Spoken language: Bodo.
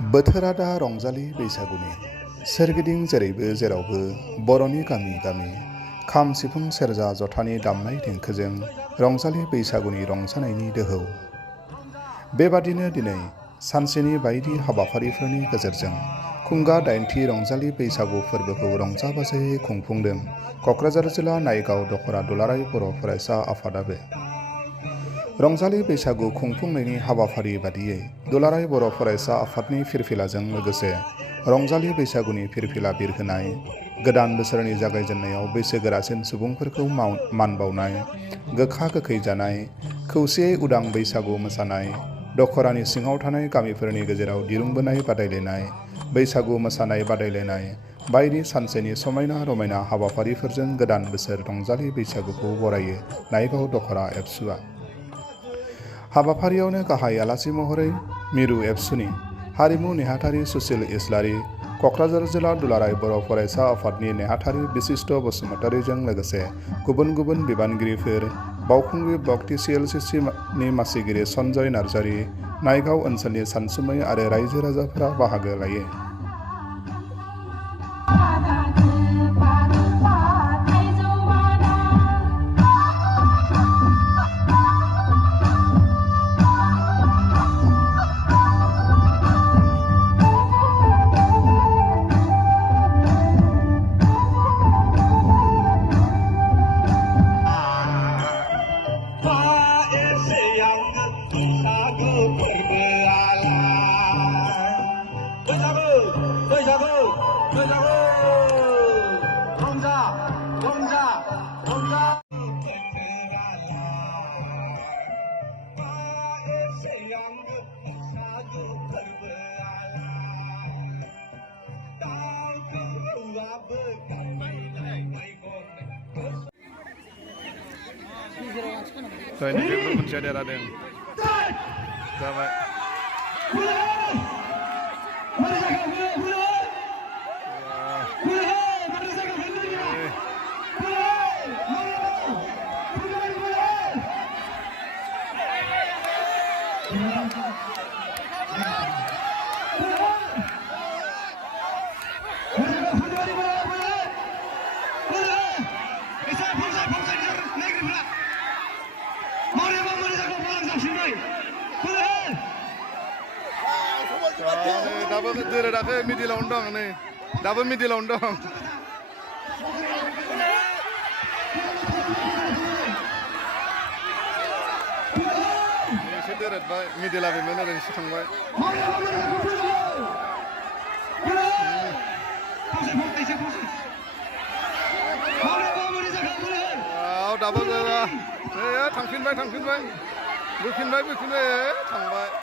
बोथोरा दा रंजालि बैसागुनि सोरगिदिं जेरैबो जेरावबो बर'नि गामि गामि खाम सिफुं सेरजा जथानि दामनाय देंखोजों रंजालि बैसागुनि रंजानायनि दोहौ। बेबादिनो दिनै सानसेनि बायदि हाबाफारिफोरनि गेजेरजों खुंगा 8थि रंजालि बैसागु फोरबोखौ रंजा बाजायै खुंफुंदों क'क्राझार जिल्ला नायगाव दख'रा दुलाराय बर' फरायसा आफादाबो। रंजालि बैसागु खुंफुंनायनि हाबाफारि बादियै दुलाराय बर' फरायसा आफादनि फिरफिलाजों लोगोसे रंजालि बैसागुनि फिरफिला बिरहोनाय, गोदान बोसोरनि जागायजेननायाव बैसोगोरासिन सुबुंफोरखौ मान बावनाय, गोखा गोखै जानाय, खौसेयै उदां बैसागु मोसानाय, दख'रानि सिङाव थानाय गामिफोरनि गेजेराव दिरुंबोनाय बादायलायनाय, बैसागु मोसानाय बादायलायनाय बायदि सानसेनि समायना रमायना हाबाफारिफोरजों गोदान बोसोर रंजालि बैसागुखौ बरायो नायगाव दख'रा एबसुआ। हाबाफारियावनो गाहाय आलासि महरै मिरु एबसुनि हारिमु नेहाथारि सुसिल इस्लारि, क'क्राझार जिल्ला दुलाराय बर' फरायसा आफादनि नेहाथारि बिशिष्ट बसुमतारिजों लोगोसे गुबुन गुबुन बिबानगिरिफोर, बावखुंग्रि ब्लक TCLCC नि मासिगिरि सन्जय नार्जारि, नायगाव ओनसोलनि सानसुमै आरो रायजो राजाफोरा बाहागो लायो। Ini belum menjadi ada yang sama. Dapat diradakan middle undang nih, dapat middle undang. Ini sederhana, pak middle apa mana dari situ pak? Dapat ya, tangkin bay, bukin bay, tang bay.